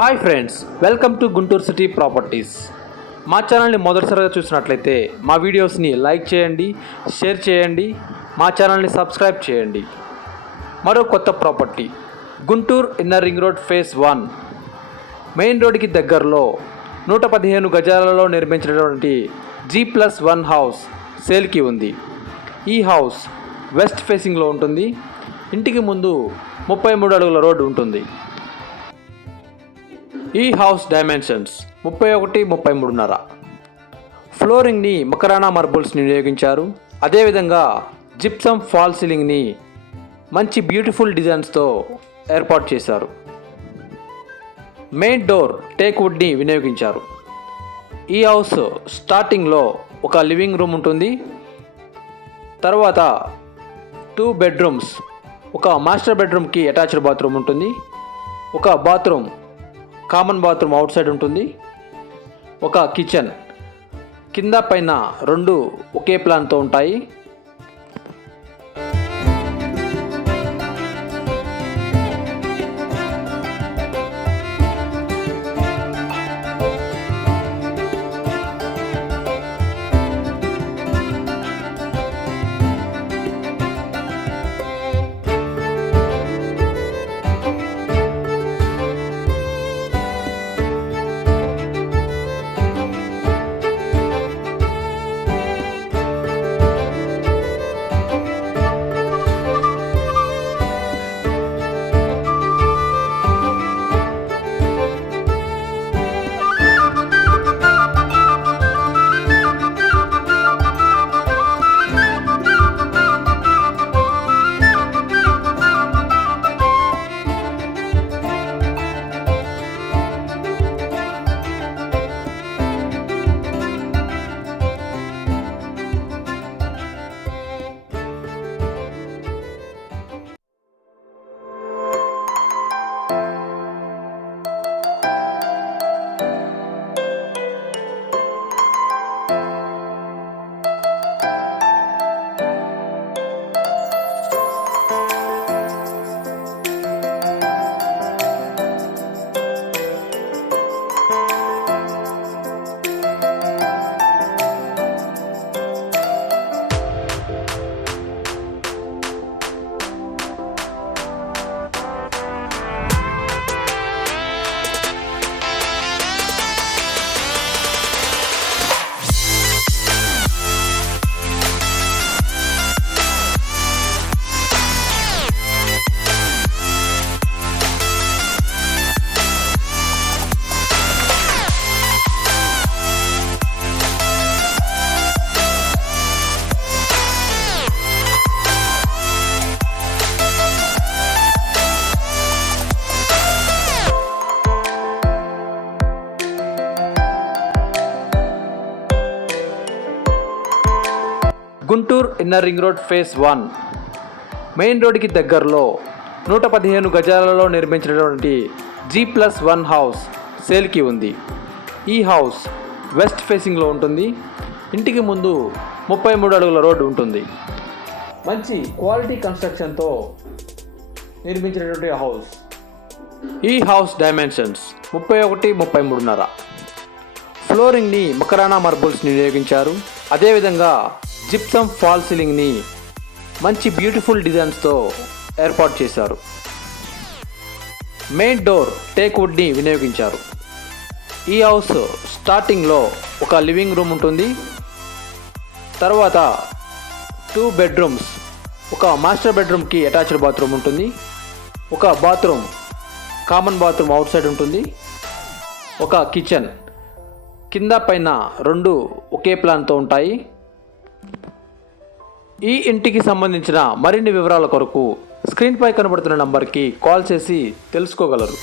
Hi friends welcome to Guntur city properties. మా ఛానల్ని మొదటిసారిగా చూసినట్లయితే మా వీడియోస్ని లైక్ చేయండి షేర్ చేయండి మా ఛానల్ని సబ్స్క్రైబ్ చేయండి. మరో కొత్త property Guntur inner ring road phase one. Main రోడ్కి దగ్గరలో నూట పదిహేను గజాలలో నిర్మించినటువంటి జీ ప్లస్ వన్ హౌస్ సేల్కి ఉంది. ఈ హౌస్ వెస్ట్ ఫేసింగ్లో ఉంటుంది. ఇంటికి ముందు ముప్పై మూడు అడుగుల రోడ్డు ఉంటుంది. ఈ హౌస్ డైమెన్షన్స్ ముప్పై ఒకటి ముప్పై మూడున్నర. ఫ్లోరింగ్ని మకరానా మార్బుల్స్ని వినియోగించారు. అదేవిధంగా జిప్సమ్ ఫాల్ సీలింగ్ని మంచి బ్యూటిఫుల్ డిజైన్స్తో ఏర్పాటు చేశారు. మెయిన్ డోర్ టేక్ వుడ్ని వినియోగించారు. ఈ హౌస్ స్టార్టింగ్లో ఒక లివింగ్ రూమ్ ఉంటుంది. తర్వాత టూ బెడ్రూమ్స్ ఒక మాస్టర్ బెడ్రూమ్కి అటాచ్డ్ బాత్రూమ్ ఉంటుంది. ఒక bathroom common bathroom outside ఉంటుంది. ఒక కిచెన్ కింద పైన రెండు ఒకే ప్లాన్తో ఉంటాయి. Guntur inner ring road phase one. Main రోడ్కి దగ్గరలో నూట పదిహేను గజాలలో నిర్మించినటువంటి జీ ప్లస్ వన్ హౌస్ సేల్కి ఉంది. ఈ హౌస్ వెస్ట్ ఫేసింగ్లో ఉంటుంది. ఇంటికి ముందు ముప్పై మూడు అడుగుల రోడ్డు ఉంటుంది. మంచి క్వాలిటీ కన్స్ట్రక్షన్తో నిర్మించినటువంటి హౌస్. ఈ హౌస్ డైమెన్షన్స్ ముప్పై ఒకటి ముప్పై మూడున్నర. ఫ్లోరింగ్ని మకరానా మార్బుల్స్ని వినియోగించారు. అదేవిధంగా జిప్సమ్ ఫాల్ సీలింగ్ని మంచి బ్యూటిఫుల్ డిజైన్స్తో ఏర్పాటు చేశారు. మెయిన్ డోర్ టేక్ వుడ్ని వినియోగించారు. ఈ హౌస్ స్టార్టింగ్లో ఒక లివింగ్ రూమ్ ఉంటుంది. తర్వాత టూ బెడ్రూమ్స్ ఒక మాస్టర్ బెడ్రూమ్కి అటాచ్డ్ బాత్రూమ్ ఉంటుంది. ఒక bathroom common bathroom outside ఉంటుంది. ఒక కిచెన్ కింద పైన రెండు ఒకే ప్లాన్తో ఉంటాయి. ఈ ఇంటికి సంబంధించిన మరిన్ని వివరాల కొరకు స్క్రీన్పై కనబడుతున్న నంబర్కి కాల్ చేసి తెలుసుకోగలరు.